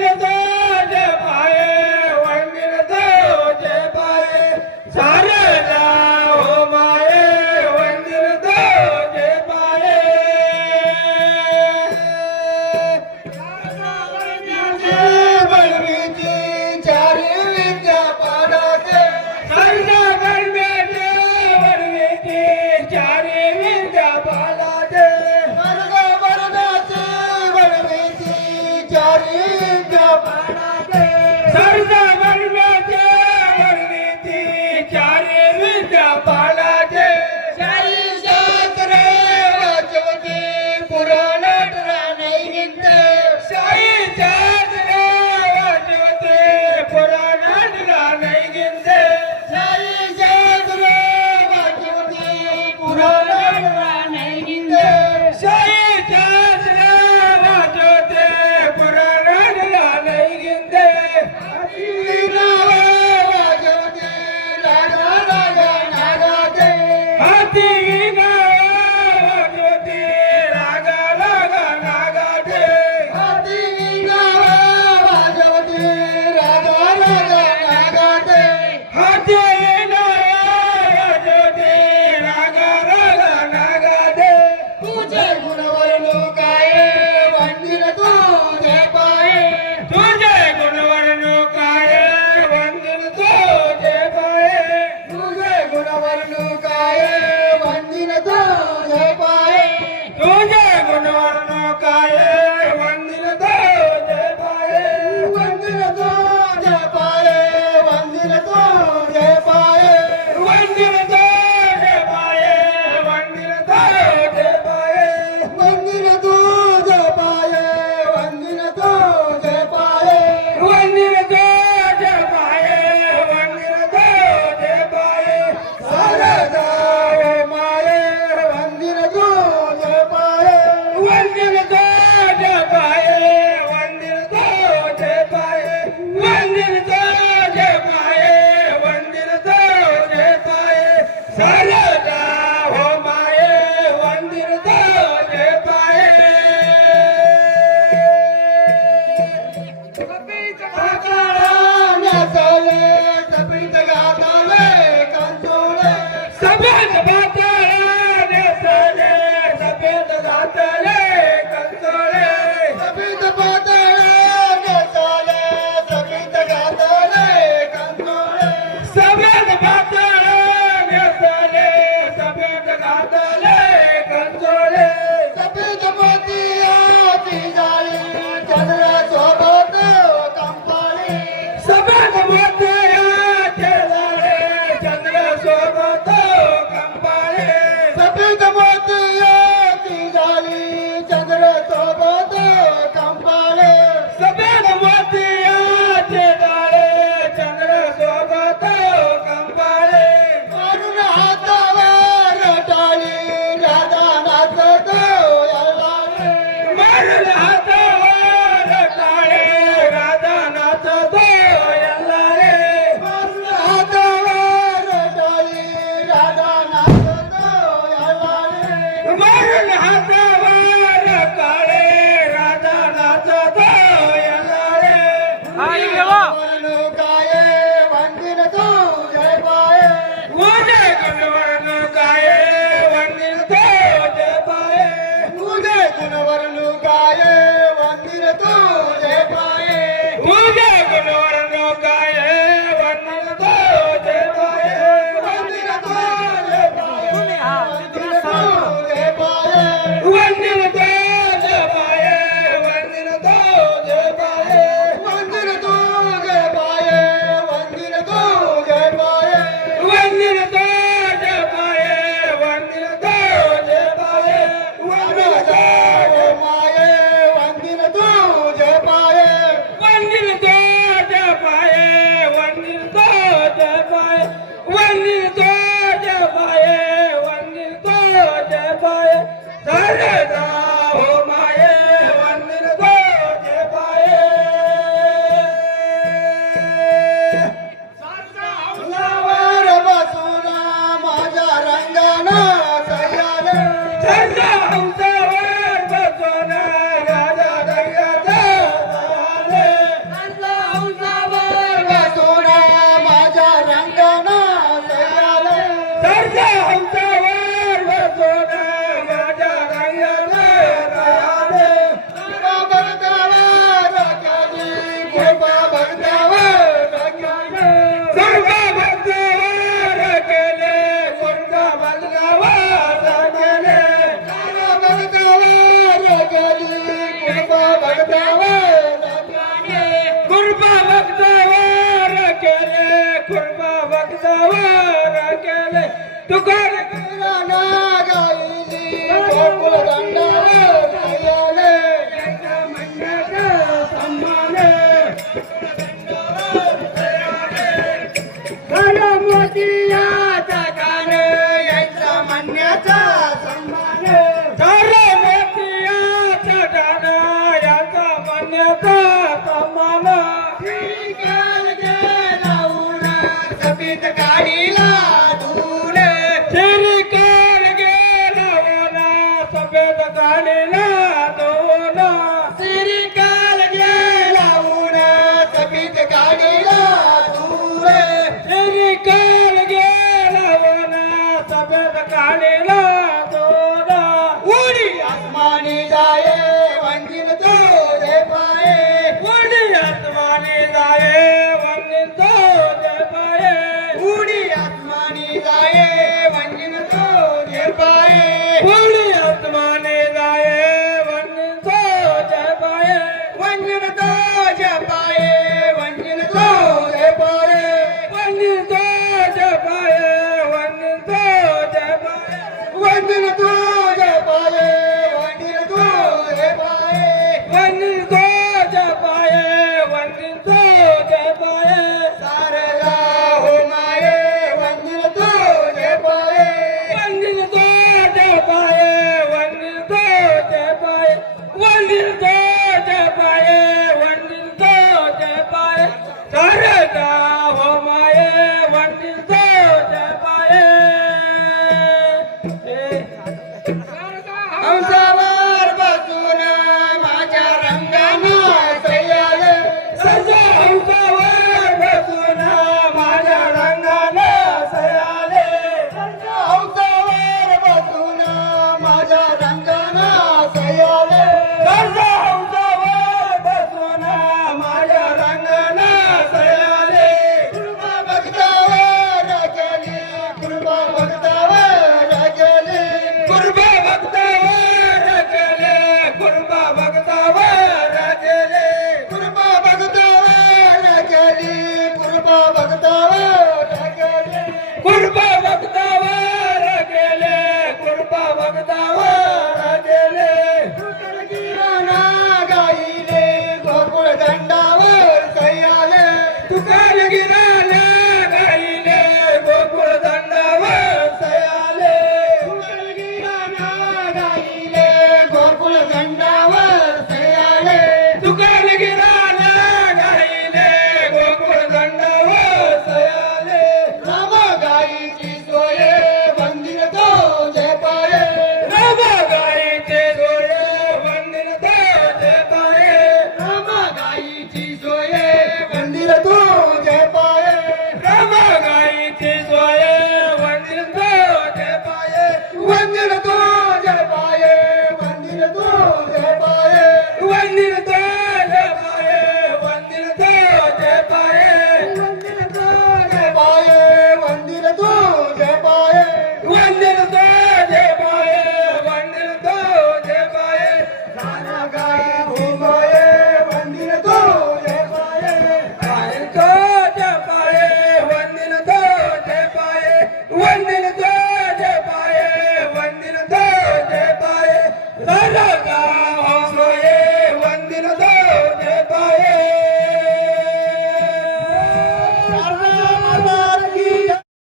de कामाला. काढीला தாவமய வண்டி tu cara